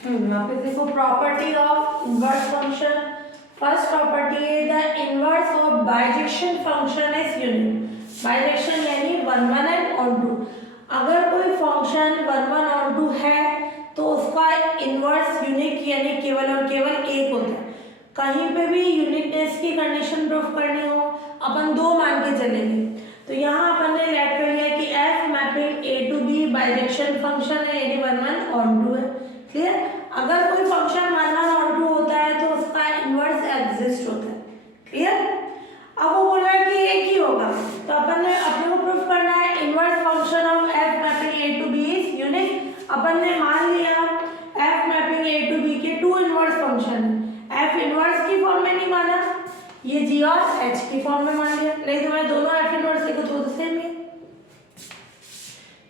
यहाँ पे देखो property of inverse function. First property है the inverse of bijection function is unique. Bijection यानी 1 1 एंड ऑन 2। अगर कोई फंक्शन 1 1 ऑन 2 है तो उसका इनवर्स यूनिक यानी केवल और केवल एक होता है। कहीं पे भी यूनिकनेस की कंडीशन प्रूफ करनी हो अपन दो मान के चलेंगे। तो यहाँ अपन ने लेट कर लिया कि F mapping A to B bijection function है यानी 1 1 ऑन 2 है। क्लियर। अगर कोई फंक्शन 1 1 ऑन 2 होता है तो उसका इनवर्स एग्जिस्ट होता है। क्लियर। अब वो बोल रहा है कि एक ही होगा तो अपन ने अपने को प्रूफ करना है inverse function of F mapping A to B is unique. अपन ने मान लिया F mapping A to B के 2 इनवर्स फंक्शन है। एफ इनवर्स की फॉर्म में नहीं माना, ये जी और एच की फॉर्म में मान लिया। नहीं तो मैं दोनों एफ इनवर्स लिखूं तो सेम है।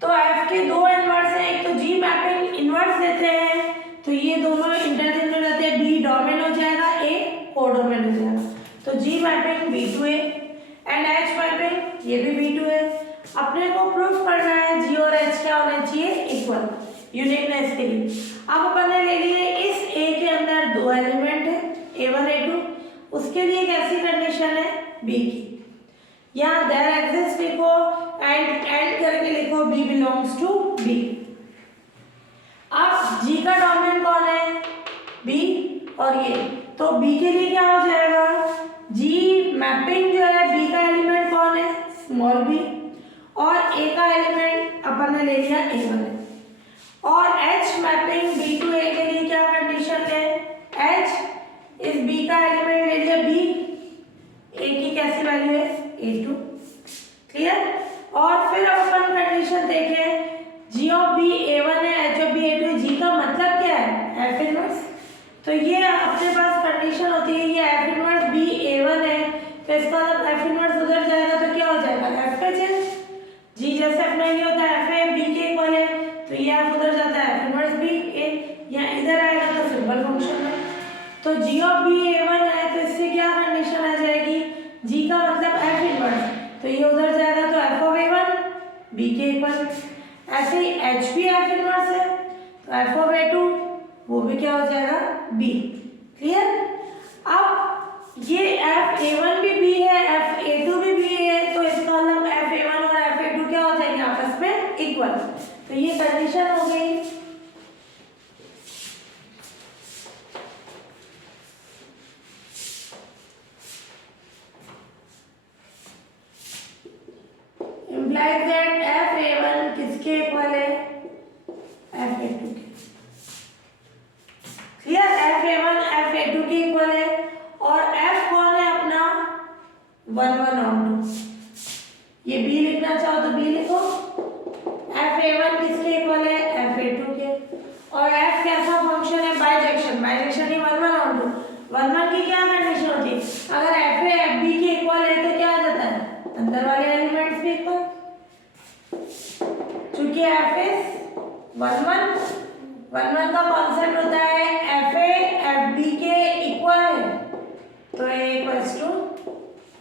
तो एफ के दो इनवर्स हैं, एक तो जी मैपिंग इनवर्स लेते हैं तो ये दोनों इंटरचेंज हो जाते हैं, बी डोमेन हो जाएगा, ए कोडोमेन हो जाएगा। तो G mapping B to A and H mapping ये भी बी टू है। अपने को प्रूफ करना है जी और एच क्या होना चाहिए इक्वल यूनिकनेस के लिए। अब अपन ने ले लिए इस ए के अंदर दो एलिमेंट है A1 A2, उसके लिए कैसी कंडीशन है बी की। यहाँ देयर एग्जिस्ट लिखो एंड करके लिखो बी बिलोंग्स टू बी। अब जी का डोमेन कौन है बी और ये, तो बी के लिए क्या हो जाएगा जी मैपिंग जो है बी का एलिमेंट कौन है स्मॉल बी और ए का एलिमेंट अपन ने ले लिया A1 है। और H mapping B to A के लिए क्या कंडीशन है एच इस बी का एलिमेंट ले लिया बी, ए की कैसी वैल्यू है A2। क्लियर। और फिर अपन कंडीशन देखें जी ऑफ बी A1 है एच ऑफ बी A2 है। जी का मतलब क्या है एफ इनवर्स। तो ये अपने पास कंडीशन होती है ये एफ इनवर्स बी A1 है तो इसका मतलब एफ इनवर्स उधर जाएगा तो क्या हो जाएगा एफ पे चेंज। जी जैसे अपना ये होता है एफ है बी के इक्वल है तो ये एफ उधर जाता है एफ इनवर्स बी ए, यहाँ इधर आएगा तो सिंपल फंक्शन है। तो जी ऑफ बी A1 है तो इससे क्या कंडीशन आ जाएगी जी का मतलब एफ इनवर्स तो ये उधर जाएगा तो एफ ऑफ A1 बी के इक्वल। ऐसे ही एच भी एफ इनवर्स है तो एफ ऑफ A2 वो भी क्या हो जाएगा बी। क्लियर। अब ये एफ A1 भी बी है एफ A2 भी बी है तो इसका मतलब एफ A1 और एफ A2 क्या हो जाएंगे आपस में इक्वल। तो ये कंडीशन हो गई। implies that एफ A1 किसके इक्वल है एफ A2 के। Clear. F A1 F A2 के इक्वल है और एफ कौन है अपना 1 1 ऑन 2। ये बी लिखना चाहो तो बी लिखो। एफ A1 किसके इक्वल है एफ A2 के और एफ कैसा फंक्शन है बाइजेक्शन। Bijection he 1 1 on 2। 1 1 की क्या कंडीशन होती है अगर एफ ए एफ बी के इक्वल है तो क्या आ जाता है अंदर वाले एलिमेंट्स भी इक्वल। चूंकि एफ इज 1 1 का कॉन्सेप्ट होता है एफ ए एफ बी के इक्वल है तो ए इक्वल्स टू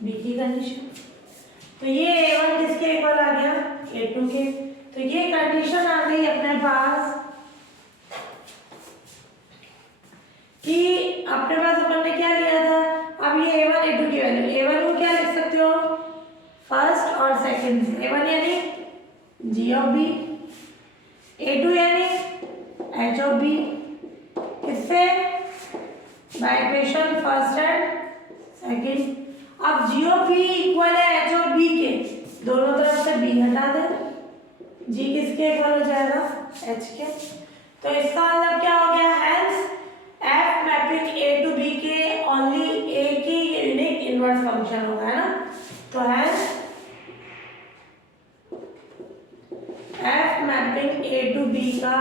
बी की कंडीशन। तो ये A1 किसके इक्वल आ गया A2 के। तो ये कंडीशन आ गई अपने पास कि अपने पास अपन ने क्या लिया था। अब ये A1 A2 की वैल्यू A1 को क्या लिख सकते हो फर्स्ट और सेकंड से। A1 यानी जी ऑफ बी A2 यानी एच ऑफ बी किससे by equation first and second. अब जी ऑफ बी इक्वल है एच ऑफ बी के दोनों तरफ से बी हटा दे जी किसके इक्वल हो जाएगा एच के। तो इसका मतलब क्या हो गया hence F mapping A to B के ओनली ए की यूनिक इनवर्स फंक्शन होगा है ना। तो hence F mapping A to B का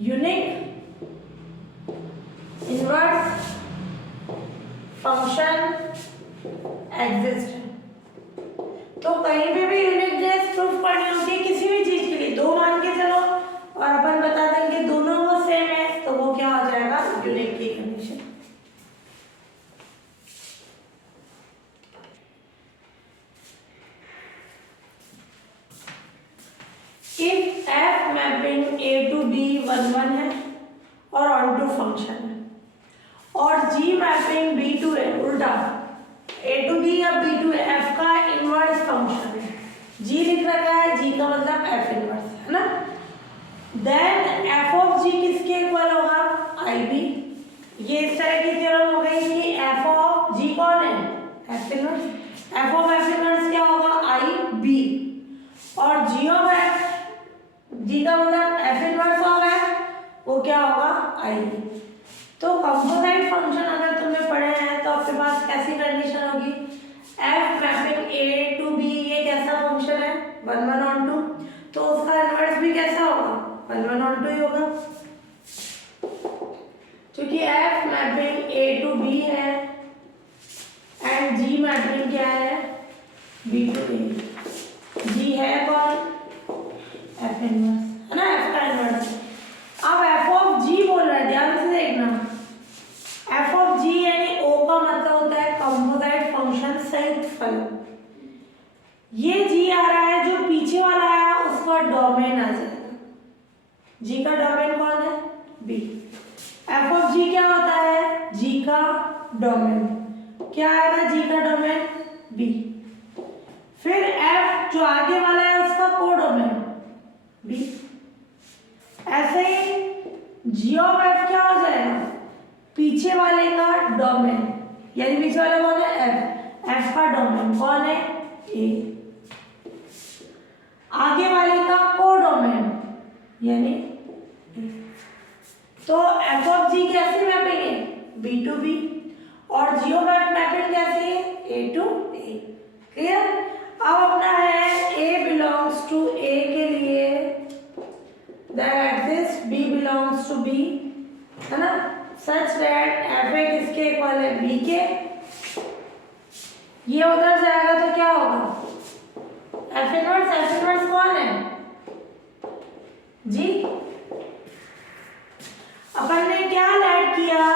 यूनिक इनवर्स फंक्शन एग्जिस्ट। तो कहीं पे भी यूनिकनेस प्रूफ करनी होती है किसी भी चीज के लिए दो मान के चलो और अपन बता देंगे दोनों वो सेम है तो वो क्या हो जाएगा यूनिक की condition. If F mapping A to B 1 1 है और ऑन टू फंक्शन है, और G mapping B to A, उल्टा ए टू बी या बी टू ए, एफ का इनवर्स फंक्शन है, जी लिख रखा है, जी का मतलब एफ इनवर्स है ना। देन एफ ऑफ जी किसके इक्वल होगा, आई बी। ये इस तरह की थ्योरम हो गई कि एफ ऑफ जी कौन है, F inverse, F of F inverse क्या होगा, आई बी, और जी ऑफ एफ, जी का मतलब एफ इनवर्स ऑफ एफ, वो क्या होगा, आई बी। तो कंपोजिट फंक्शन अगर तुमने पढ़े हैं तो आपके पास कैसी कंडीशन होगी, F mapping A to B, ये कैसा फंक्शन है, 1 1 ऑन 2, तो उसका इनवर्स भी कैसा होगा, 1 1 ऑन 2 ही होगा, क्योंकि F mapping A to B है एंड जी मैपिंग क्या है, बी टू ए। जी है कौन, एफ इनवर्स है ना, एफ का इनवर्स। अब एफ ऑफ जी बोल रहा है, ध्यान से देखना, एफ ऑफ जी यानी ओ का मतलब होता है कंपोजिट फंक्शन संयुक्त फलन। ये जी आ रहा है, जो पीछे वाला आया उसका डोमेन आ जाएगा, जी का डोमेन कौन है, बी। एफ ऑफ जी क्या होता है, जी का डोमेन, क्या आएगा, जी का डोमेन बी। फिर एफ जो आगे वाला है उसका कोडोमेन बी। ऐसे ही जी ऑफ एफ क्या हो जाएगा, पीछे वाले का डोमेन, यानी पीछे वाला कौन है, एफ, एफ का डोमेन कौन है, ए, आगे वाले का कोडोमेन यानी ए। तो एफ ऑफ जी कैसी मैपिंग है, बी टू बी, और जी ऑफ एफ मैपिंग कैसी है, ए टू ए। क्लियर। अब अपना है ए बिलोंग्स टू ए के लिए that exist B belongs to B, है ना, सच दैट एफ ए किसके इक्वल है, बी के। ये उधर जाएगा तो क्या होगा, एफ इनवर्स कौन है, जी। अपन ने क्या ऐड किया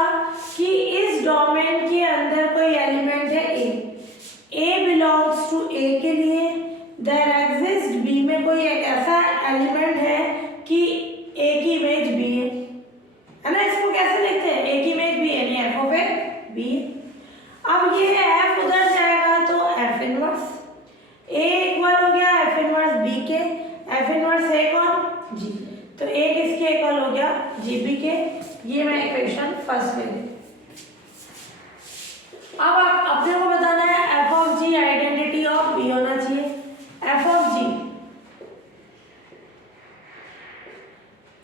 कि इस डोमेन के अंदर कोई एलिमेंट है ए बिलोंग्स टू ए के लिए देयर एग्जिस्ट बी में कोई एक ऐसा एलिमेंट है कि ए की इमेज बी है ना। इसको कैसे लिखते हैं, ए की इमेज बी यानी एफ ऑफ ए बी। अब ये एफ उधर जाएगा तो एफ इनवर्स ए इक्वल हो गया एफ इनवर्स बी के, एफ इनवर्स ए कौन, जी, तो ए किसके इक्वल हो गया, जी बी के। ये मैं इक्वेशन फर्स्ट ले ली। अब आप अपने को बताना है F of G identity of B होना चाहिए। एफ ऑफ जी,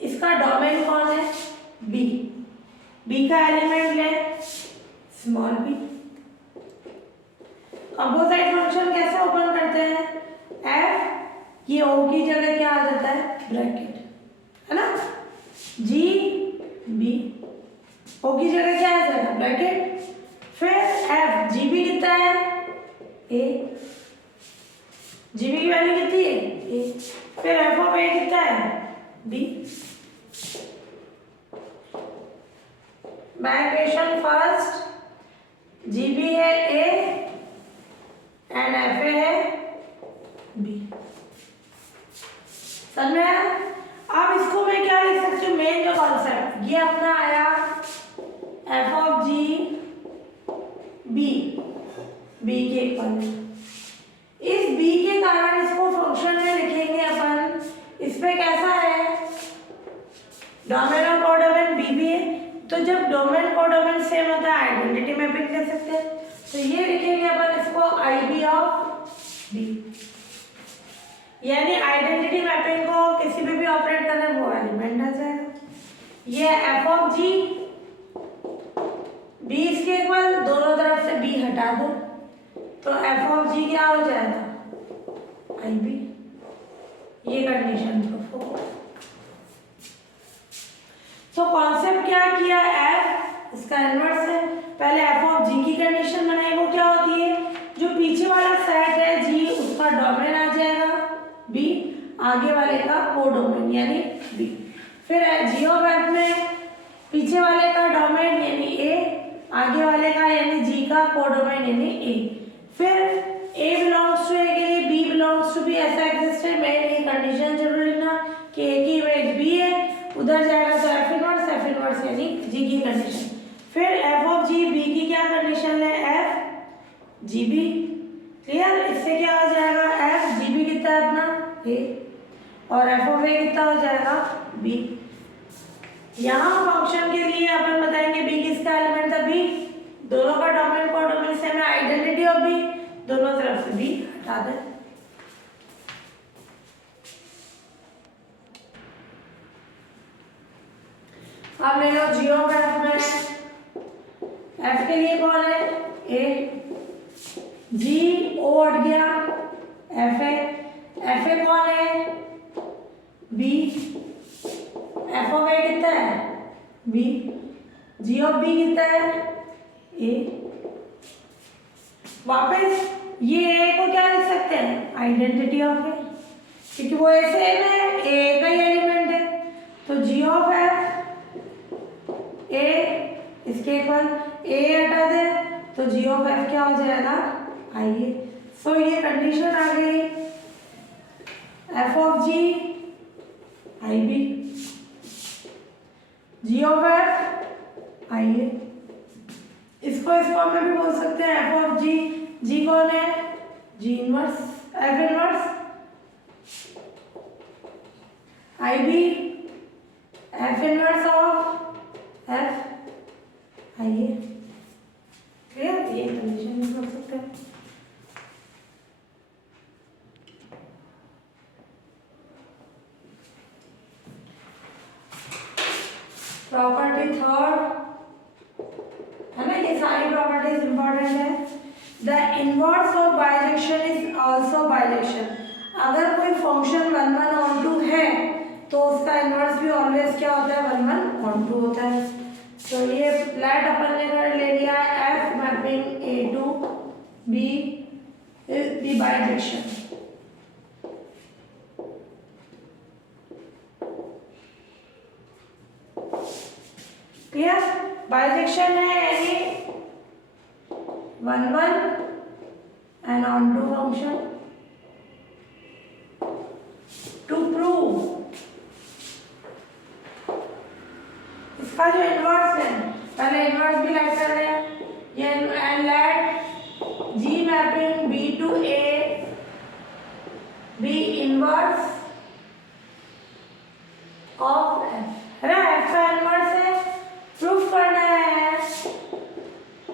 इसका डोमेन कौन है, बी, बी का एलिमेंट है स्मॉल बी। कंपोजिट फंक्शन कैसे ओपन करते हैं, एफ, ये ओ की जगह क्या आ जाता है, ब्रैकेट, है ना, जी बी, ओ की जगह क्या आ जाएगा, ब्रैकेट। फिर एफ, जी बी कितना है, ए, जी बी की वैल्यू कितनी है, ए। फिर एफ ऑफ ए कितना है, B. Equation first, G B है ए एंड एफ ए है बी। समझ में आया। अब इसको मैं क्या लिख सकती हूँ, मेन जो कॉन्सेप्ट ये अपना आया F of G B, B के इक्वल। इस बी के कारण इसको फंक्शन में लिखेंगे अपन, इस पे कैसा है, डोमेन और कोडोमेन बी भी है, तो जब डोमेन कोडोमेन सेम होता है आइडेंटिटी मैपिंग ले सकते हैं। तो ये लिखेंगे अपन इसको आई बी ऑफ बी, यानी आइडेंटिटी मैपिंग को किसी पे भी ऑपरेट करना है वो एलिमेंट आ जाएगा। ये एफ ऑफ जी बी इसके इक्वल, दोनों तरफ से बी हटा दो तो एफ ऑफ जी क्या हो जाएगा, आई बी। ये कंडीशन प्रूफ होगा। तो कॉन्सेप्ट क्या किया, एफ इसका इनवर्स है, पहले एफ ऑफ जी की कंडीशन बनाई, वो क्या होती है, जो पीछे वाला सेट है जी उसका डोमेन आ जाएगा बी, आगे वाले का कोडोमेन यानी बी। फिर जी ऑफ एफ में पीछे वाले का डोमेन यानी ए, आगे वाले का यानी जी का कोडोमेन यानी ए। फिर ए बिलोंग्स टू ए के लिए बी बिलोंग्स टू बी ऐसा एग्जिस्ट है, मैं ये कंडीशन जरूर लिखना कि ए की इमेज बी है, उधर जाएगा तो एफ इनवर्स यानी जी बी। क्लियर, इससे क्या हो जाएगा, एफ जी बी कितना है अपना ए, और एफ ऑफ ए कितना हो जाएगा बी। यहाँ फंक्शन के लिए अपन बताएंगे बी किसका एलिमेंट था, बी। दोनों का डोमेन कोडोमेन से हमें आइडेंटिटी ऑफ बी, दोनों तरफ से बी हटा दें। अब ले लो जी ऑफ एफ में, एफ के लिए कौन है ए, जी ओ हट गया, एफ ए कौन है बी, एफ ऑफ ए कितना है बी, जी ऑफ बी कितना है ए। वापस ये ए को क्या लिख सकते हैं, आइडेंटिटी ऑफ ए, क्योंकि वो ऐसे में ए का ही एलिमेंट है। तो जी ऑफ एफ ए इसके इक्वल ए हटा दे तो जी ऑफ एफ क्या हो जाएगा, आइए। सो ये कंडीशन आ गई, F of G I B, G of F, आइए इसको इस फॉर्म में भी बोल सकते हैं, एफ ऑफ जी, जी कौन है G inverse, F inverse I B, F inverse of F, आइए क्लियर, ये कंडीशन में बोल सकते हैं। प्रॉपर्टी थर्ड है ना, ये सारी प्रॉपर्टीज इंपॉर्टेंट है। The inverse of bijection is also bijection. अगर कोई फंक्शन 1 1 ऑन टू है तो उसका इनवर्स भी ऑलवेज क्या होता है, 1 1 ऑन टू होता है। तो ये फ्लैट अपन ने कर ले लिया, F mapping A to B is the bijection. Clear, bijection है यानी 1 1 and onto function. To prove इसका जो इनवर्स है, पहले इनवर्स भी लाइक कर रहे हैं, ये and let G mapping B to A B inverse of F, है ना, एफ का इनवर्स है, प्रूफ करना है।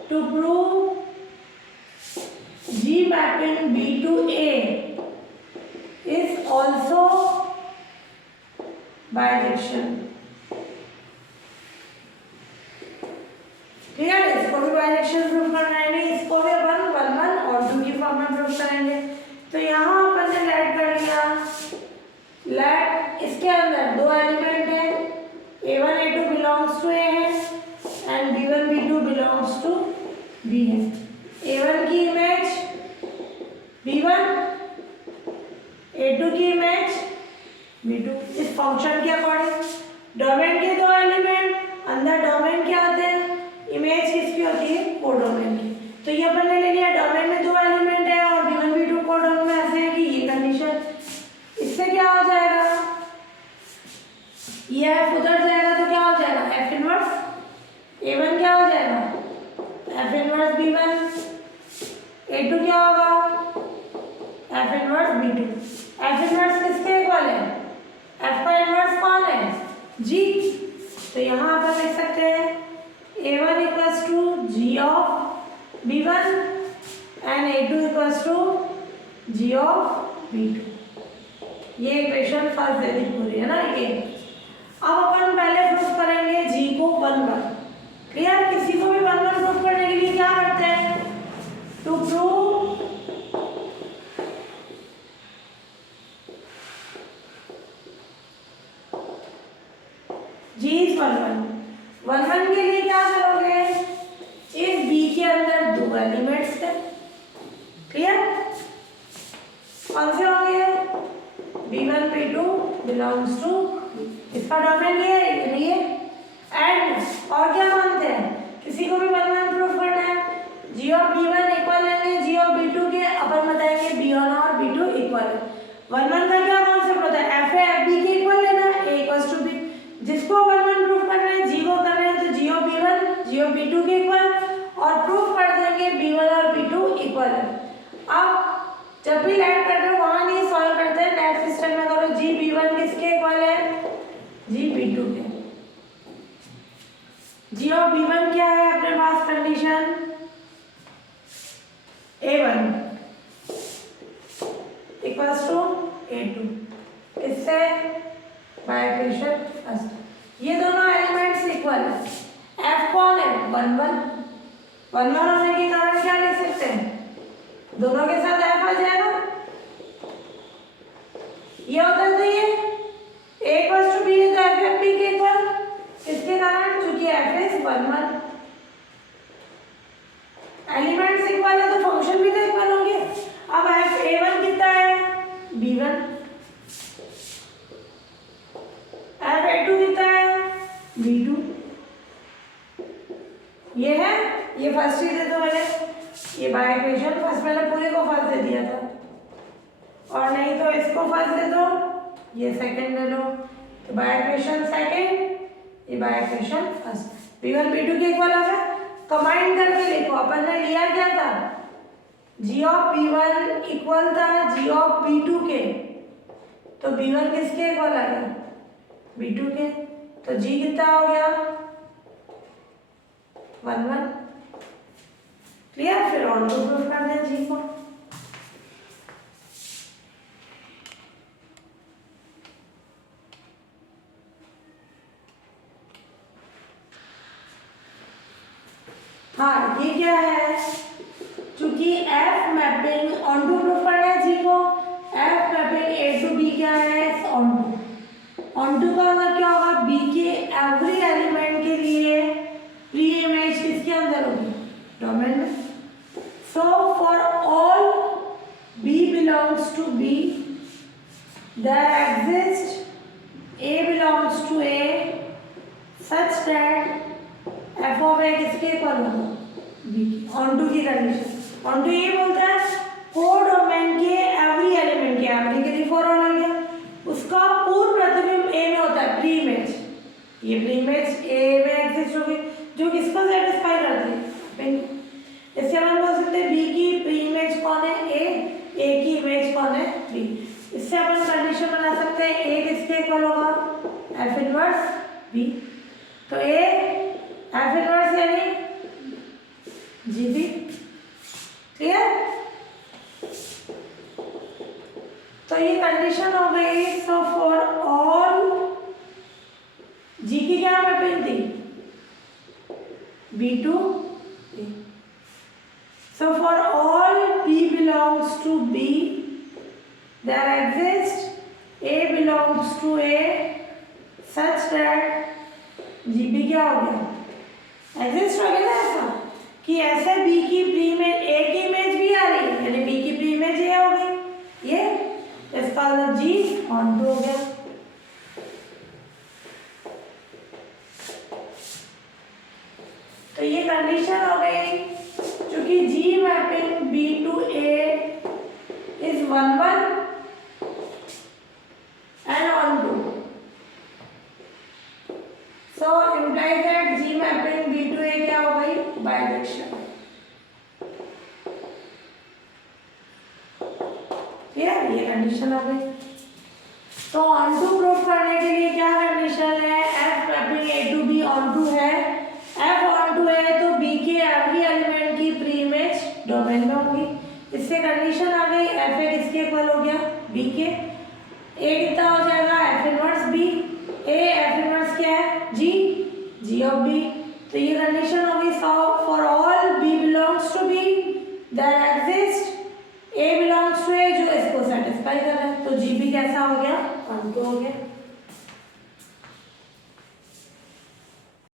To prove G mapping B to A is also bijection. Clear, इसको भी बाइजेक्शन प्रूफ करना है, नहीं इसको भी अपन 1 1 और 2 की फॉर्म में प्रूफ करेंगे। तो यहाँ अपन ने लेट कर लिया, लेट इसके अंदर दो एलिमेंट है, a1 a2 belongs to a है and b1 b2 belongs to b है। a1 की इमेज b1, a2 की इमेज b2। इस फंक्शन के अकॉर्डिंग डोमेन के दो एलिमेंट अंदर डोमेन क्या आते हैं, इमेज किसकी होती है, कोडोमेन की। तो ये अपन ने ले लिया, डोमेन में दो एलिमेंट है और b1 b2 कोडोमेन में ऐसे है कि ये कंडीशन, इससे क्या हो जाएगा, ये एफ उधर जाएगा तो क्या हो जाएगा, एफ इनवर्स a1 क्या हो जाएगा, एफ इनवर्स b1, a2 क्या होगा, F inverse b2। F inverse किसके इक्वल है, एफ का इनवर्स कौन है, जी। तो यहाँ अपन लिख सकते हैं a1 equals to G of b1 and a2 equals to G of b2। ये इक्वेशन फर्स्ट दे दी पूरी, है ना ये। अब अपन पहले प्रूफ करेंगे जी को 1 1। क्लियर, किसी को भी 1 1 प्रूफ करने के लिए क्या करते हैं, टू प्रूव जी इज 1 1। 1 1 के लिए क्या करोगे, इस बी के अंदर दो एलिमेंट्स है, क्लियर, कौन से होंगे, b1 b2 बिलोंग्स टू, इसका डोमेन ये है एंड, और क्या मानते हैं, किसी को भी 1 1 प्रूफ करना है, जी ऑफ b1 इक्वल लेंगे जी ऑफ b2 के, अपन बताएंगे b1 और b2 इक्वल है। 1 1 का क्या कॉन्सेप्ट होता है, एफ है एफ बी के इक्वल लेना, a इक्वल्स टू b। जिसको 1 1 प्रूफ करना है, जी को कर रहे हैं तो जी of b1 ji of b2 के इक्वल, और प्रूफ कर देंगे b1 और b2 इक्वल 1 1 होने के कारण क्या लिख सकते हैं, दोनों के साथ एफ आ जाएगा, ये होता है। तो ये a इक्वल्स टू b है तो एफ एफ बी के इक्वल, इसके कारण चूंकि एफ इज 1 1, एलिमेंट्स इक्वल है तो फंक्शन भी तो इक्वल होंगे। अब एफ a1 कितना है, b1, एफ a2 कितना है, b2, ये है, ये फर्स्ट ही दे दो वाले, ये बाय इक्वेशन फर्स्ट, मैंने पूरे को फर्स्ट दे दिया था, और नहीं तो इसको फर्स्ट दे दो, ये सेकंड दे दो, तो बाय इक्वेशन सेकंड, ये by equation first, b1 b2 के इक्वल आ गया। कंबाइन करके लिखो, अपन ने लिया क्या था, g ऑफ b1 इक्वल था g ऑफ b2 के, तो b1 किसके इक्वल आ गया, b2 के, तो g कितना हो गया 1 1, क्लियर। फिर ऑन टू प्रूफ कर दें जी को, हाँ ये क्या है, चूंकि F mapping onto proof करना है जी को, F mapping A to B क्या है, ऑन टू, ऑन टू का मतलब क्या होगा, बी के एवरी एलिमेंट के लिए प्री इमेज किसके अंदर होगी, डोमेन में। So for all B belongs to B, there exist A belongs to A such that F of A किसके इक्वल होगा, बी की, ऑन टू की कंडीशन। ऑन टू ये बोलता है फोर डोमेन के एवरी एलिमेंट के, एवरी के लिए फोर होना गया, उसका पूर्ण प्रतिबिंब ए में होता है, प्री इमेज, ये प्री इमेज ए में एग्जिस्ट होगी, जो किसको सेटिस्फाई करती है, इससे हम बोल सकते हैं बी की प्री इमेज कौन है, ए की इमेज कौन है, बी। इससे अपन कंडीशन बना सकते हैं ए किसके इक्वल होगा, एफ इनवर्स बी, तो ए एफ इनवर्स यानी जी बी, क्लियर। तो ये कंडीशन हो गई। सो फॉर ऑल जी की क्या मैपिंग थी, B to A, so for all B belongs to B, there exist A belongs to A such that G B क्या हो गया, एग्जिस्ट हो गया ना, ऐसा कि ऐसे बी की प्री इमेज ए की इमेज भी आ रही है, यानी बी की प्री इमेज ये हो गई, ये इसका मतलब जी ऑन टू हो गया। तो ये कंडीशन हो गई, क्योंकि G mapping B to A is 1 1 and on to, so implies that G mapping B to A क्या हो गई, बाइजेक्शन, क्लियर, ये कंडीशन हो गई। तो ऑन टू प्रूफ करने के लिए क्या कंडीशन है, F mapping A to B onto है, F ऑन टू है तो B के एवरी एलिमेंट की प्री इमेज डोमेन में होगी, इससे कंडीशन आ गई, F ए किसके इक्वल हो गया, B के, ए कितना हो जाएगा, F inverse B, A F inverse क्या है, जी ऑफ बी, तो ये कंडीशन हो गई। For all B belongs to B, there exist A belongs to A, जो इसको सेटिस्फाई कर रहा है, तो जी बी कैसा हो गया, 1 2 हो गया।